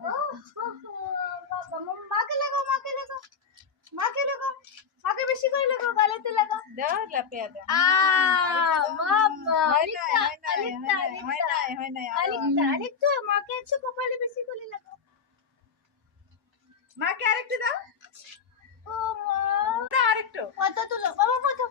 বাবা মাকে লাগাও, মাকে লাগাও, মাকে লাগাও, মাকে বেশি করে লাগাও, গালেতে লাগাও। দাও লাপিয়া দাও। বাবা হয় নাই আরেকটু মাকে একটু কপালে বেশি করে লাগাও। মাকে আরেকটু দাও। ও মা দাও আরেকটু। কথা তুলো বাবা, কথা